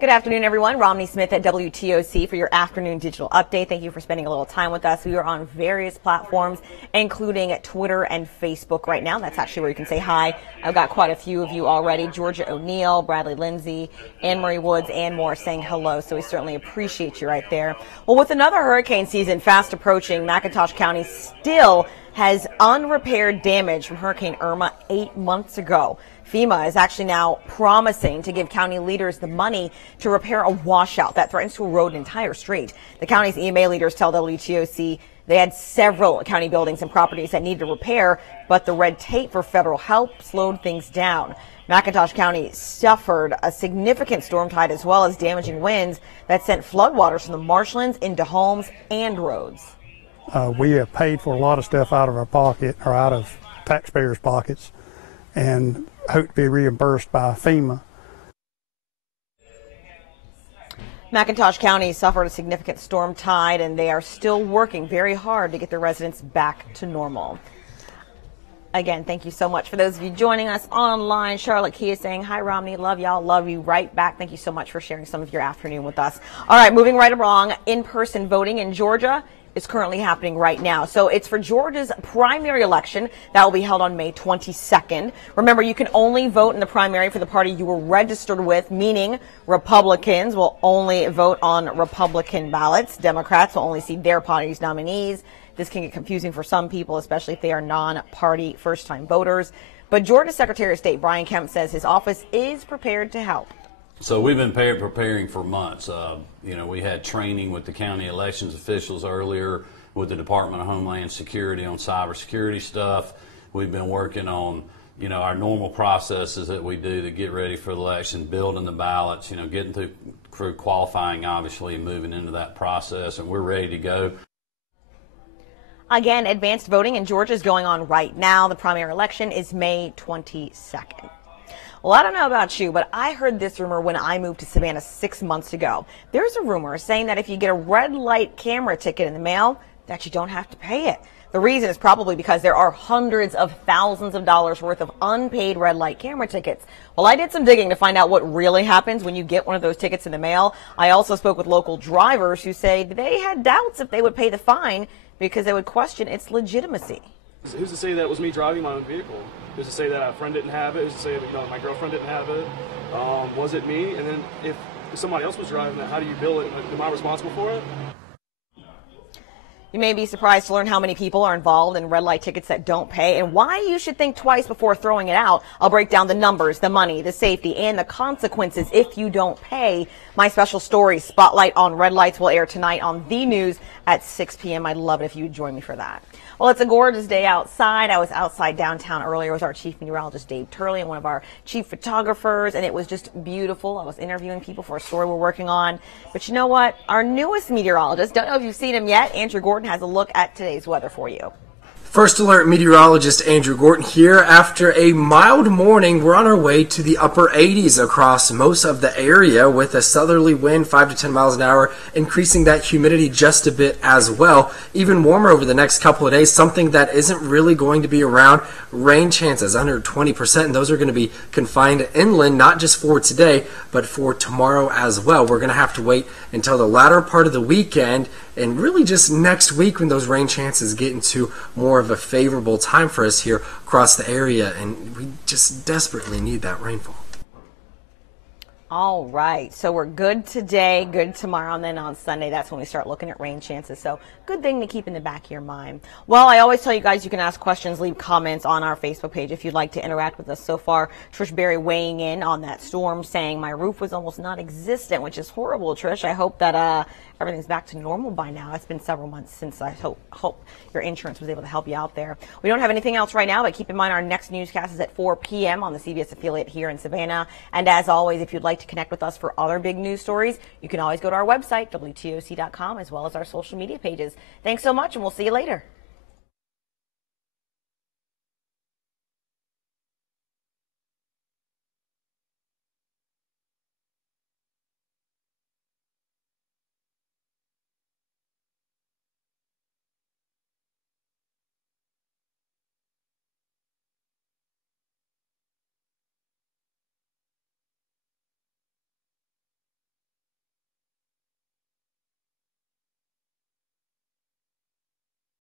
Good afternoon, everyone. Romney Smith at WTOC for your afternoon digital update. Thank you for spending a little time with us. We are on various platforms, including Twitter and Facebook right now. That's actually where you can say hi. I've got quite a few of you already. Georgia O'Neill, Bradley Lindsay, Anne Marie Woods, and more saying hello. So we certainly appreciate you right there. Well, with another hurricane season fast approaching, McIntosh County still has unrepaired damage from Hurricane Irma 8 months ago. FEMA is actually now promising to give county leaders the money to repair a washout that threatens to erode an entire street. The county's EMA leaders tell WTOC they had several county buildings and properties that needed repair, but the red tape for federal help slowed things down. McIntosh County suffered a significant storm tide as well as damaging winds that sent floodwaters from the marshlands into homes and roads. We have paid for a lot of stuff out of our pocket or out of taxpayers' pockets and hope to be reimbursed by FEMA. McIntosh County suffered a significant storm tide, and they are still working very hard to get their residents back to normal. Again, thank you so much for those of you joining us online. Charlotte Key is saying, hi, Romney, love y'all, love you right back. Thank you so much for sharing some of your afternoon with us. All right, moving right along, in-person voting in Georgia is currently happening right now. So it's for Georgia's primary election that will be held on May 22nd. Remember, you can only vote in the primary for the party you were registered with, meaning Republicans will only vote on Republican ballots. Democrats will only see their party's nominees. This can get confusing for some people, especially if they are non-party first-time voters. But Georgia Secretary of State Brian Kemp says his office is prepared to help. So we've been preparing for months. We had training with the county elections officials earlier, with the Department of Homeland Security on cybersecurity stuff. We've been working on, our normal processes that we do to get ready for the election, building the ballots, getting through qualifying, obviously, and moving into that process, and we're ready to go. Again, advanced voting in Georgia is going on right now. The primary election is May 22nd. Well, I don't know about you, but I heard this rumor when I moved to Savannah 6 months ago. There's a rumor saying that if you get a red light camera ticket in the mail, that you don't have to pay it. The reason is probably because there are hundreds of thousands of dollars worth of unpaid red light camera tickets. Well, I did some digging to find out what really happens when you get one of those tickets in the mail. I also spoke with local drivers who say they had doubts if they would pay the fine because they would question its legitimacy. Who's to say that it was me driving my own vehicle? Who's to say that a friend didn't have it? Who's to say that my girlfriend didn't have it? Was it me? And then if somebody else was driving it, how do you bill it? Am I responsible for it? You may be surprised to learn how many people are involved in red light tickets that don't pay and why you should think twice before throwing it out. I'll break down the numbers, the money, the safety, and the consequences if you don't pay. My special story, Spotlight on Red Lights, will air tonight on The News at 6 p.m. I'd love it if you would join me for that. Well, it's a gorgeous day outside. I was outside downtown earlier with our chief meteorologist, Dave Turley, and one of our chief photographers, and it was just beautiful. I was interviewing people for a story we're working on. But you know what? Our newest meteorologist, don't know if you've seen him yet, Andrew Gordon, has a look at today's weather for you. First Alert meteorologist Andrew Gordon here. After a mild morning, we're on our way to the upper 80s across most of the area with a southerly wind 5 to 10 miles an hour, increasing that humidity just a bit as well. Even warmer over the next couple of days, something that isn't really going to be around. Rain chances under 20%, and those are going to be confined inland, not just for today, but for tomorrow as well. We're going to have to wait until the latter part of the weekend and really just next week when those rain chances get into more of a favorable time for us here across the area, and we just desperately need that rainfall. All right, so we're good today, good tomorrow, and then on Sunday, that's when we start looking at rain chances. So good thing to keep in the back of your mind. Well, I always tell you guys you can ask questions, leave comments on our Facebook page if you'd like to interact with us. So far, Trish Berry weighing in on that storm, saying my roof was almost non-existent, which is horrible, Trish. I hope that everything's back to normal by now. It's been several months since I hope your insurance was able to help you out there. We don't have anything else right now, but keep in mind our next newscast is at 4 p.m. on the CBS affiliate here in Savannah. And as always, if you'd like to connect with us for other big news stories, you can always go to our website, WTOC.com, as well as our social media pages. Thanks so much, and we'll see you later.